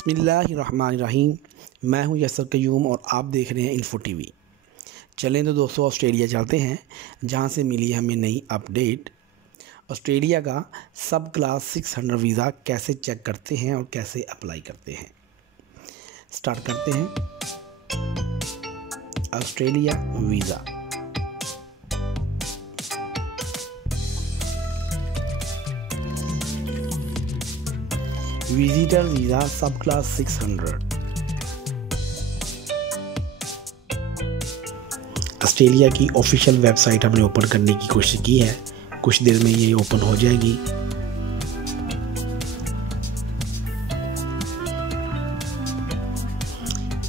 बिस्मिल्लाहिर्रहमानिर्रहीम। मैं हूं यसर क़य्यूम और आप देख रहे हैं इन्फो टीवी। चलें तो दोस्तों ऑस्ट्रेलिया चलते हैं, जहां से मिली हमें नई अपडेट। ऑस्ट्रेलिया का सब क्लास 600 वीज़ा कैसे चेक करते हैं और कैसे अप्लाई करते हैं, स्टार्ट करते हैं। ऑस्ट्रेलिया वीज़ा, विजिटर वीज़ा सब क्लास 600। ऑस्ट्रेलिया की ऑफिशियल वेबसाइट हमने ओपन करने की कोशिश की है, कुछ देर में ये ओपन हो जाएगी।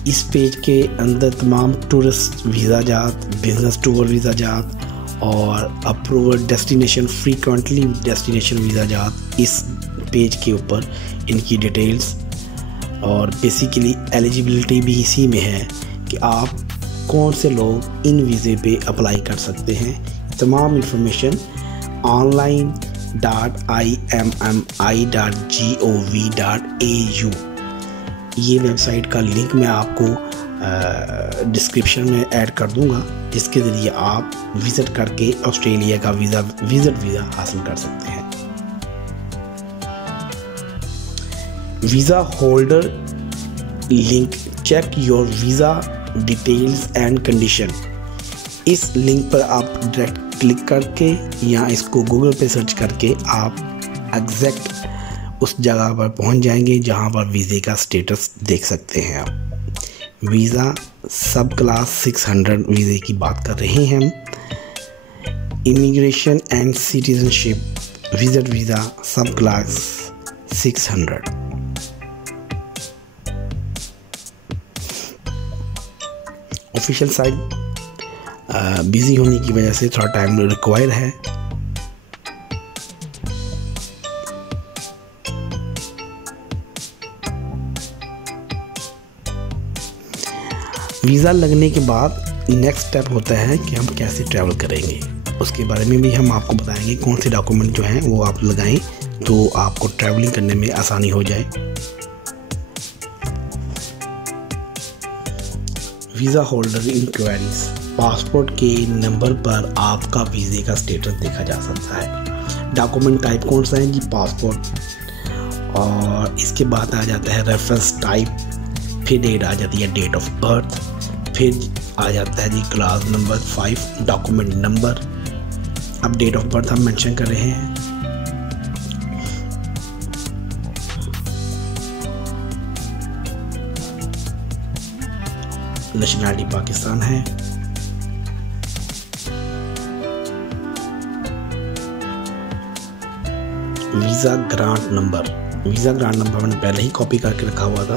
इस पेज के अंदर तमाम टूरिस्ट वीज़ा जात, बिजनेस टूर वीज़ा जात और approval destination frequently destination visa जात इस पेज के ऊपर इनकी डिटेल्स और बेसिकली एलिजिबिलिटी भी इसी में है कि आप कौन से लोग इन वीज़े पे अप्लाई कर सकते हैं। तमाम इंफॉर्मेशन online.immi.gov.au ये वेबसाइट का लिंक मैं आपको डिस्क्रिप्शन में ऐड कर दूंगा, जिसके ज़रिए आप विज़िट करके ऑस्ट्रेलिया का विज़िट वीज़ा हासिल कर सकते हैं। Visa holder link, check your visa details and condition. इस लिंक पर आप डायरेक्ट क्लिक करके या इसको गूगल पे सर्च करके आप एग्जैक्ट उस जगह पर पहुंच जाएंगे जहां पर वीज़े का स्टेटस देख सकते हैं आप। वीज़ा सब क्लास 600 वीज़े की बात कर रहे हैं हम। Immigration and citizenship visit visa सब क्लास 600। ऑफिशियल साइट बिजी होने की वजह से थोड़ा टाइम रिक्वायर है। वीज़ा लगने के बाद नेक्स्ट स्टेप होता है कि हम कैसे ट्रैवल करेंगे, उसके बारे में भी हम आपको बताएंगे। कौन से डॉक्यूमेंट जो हैं वो आप लगाएं तो आपको ट्रैवलिंग करने में आसानी हो जाए। वीज़ा होल्डर इंक्वायरीज, पासपोर्ट के नंबर पर आपका वीज़े का स्टेटस देखा जा सकता है। डॉक्यूमेंट टाइप कौन सा है जी? पासपोर्ट। और इसके बाद आ जाता है रेफरेंस टाइप, फिर डेट आ जाती है डेट ऑफ बर्थ, फिर आ जाता है जी क्लास नंबर 5 डॉक्यूमेंट नंबर। अब डेट ऑफ बर्थ हम मेंशन कर रहे हैं। नेशनलिटी पाकिस्तान है। Visa grant number, visa grant number मैंने पहले ही कॉपी करके रखा हुआ था।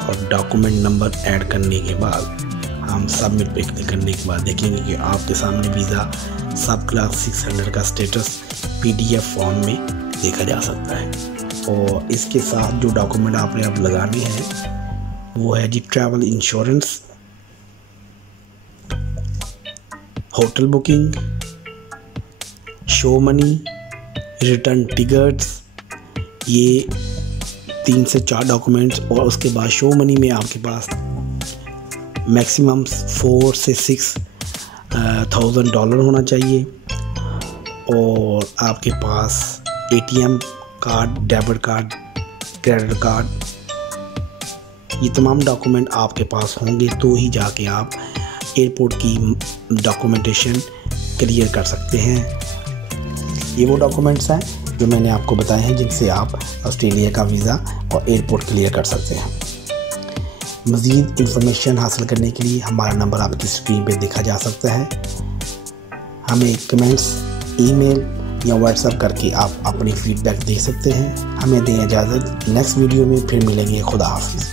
और डॉक्यूमेंट नंबर ऐड करने के बाद हम सबमिट पे क्लिक करने के बाद देखेंगे कि आपके सामने वीज़ा सब क्लास 600 का स्टेटस PDF फॉर्म में देखा जा सकता है। और इसके साथ जो डॉक्यूमेंट आपने अब लगाने हैं वो है जी travel insurance, hotel booking, show money, return tickets, ये 3 से 4 डॉक्यूमेंट्स। और उसके बाद शो मनी में आपके पास मैक्सिमम 4 से 6 थाउजेंड डॉलर होना चाहिए। और आपके पास ATM card, debit card, credit card, ये तमाम डॉक्यूमेंट आपके पास होंगे तो ही जाके आप एयरपोर्ट की डॉक्यूमेंटेशन क्लियर कर सकते हैं। ये वो डॉक्यूमेंट्स हैं जो मैंने आपको बताए हैं जिनसे आप ऑस्ट्रेलिया का वीज़ा और एयरपोर्ट क्लियर कर सकते हैं। मज़ीद इंफॉर्मेशन हासिल करने के लिए हमारा नंबर आपकी स्क्रीन पे देखा जा सकता है। हमें कमेंट्स, ईमेल या व्हाट्सएप करके आप अपनी फीडबैक दे सकते हैं। हमें दें इजाज़त, नेक्स्ट वीडियो में फिर मिलेंगे। खुदा हाफिज़।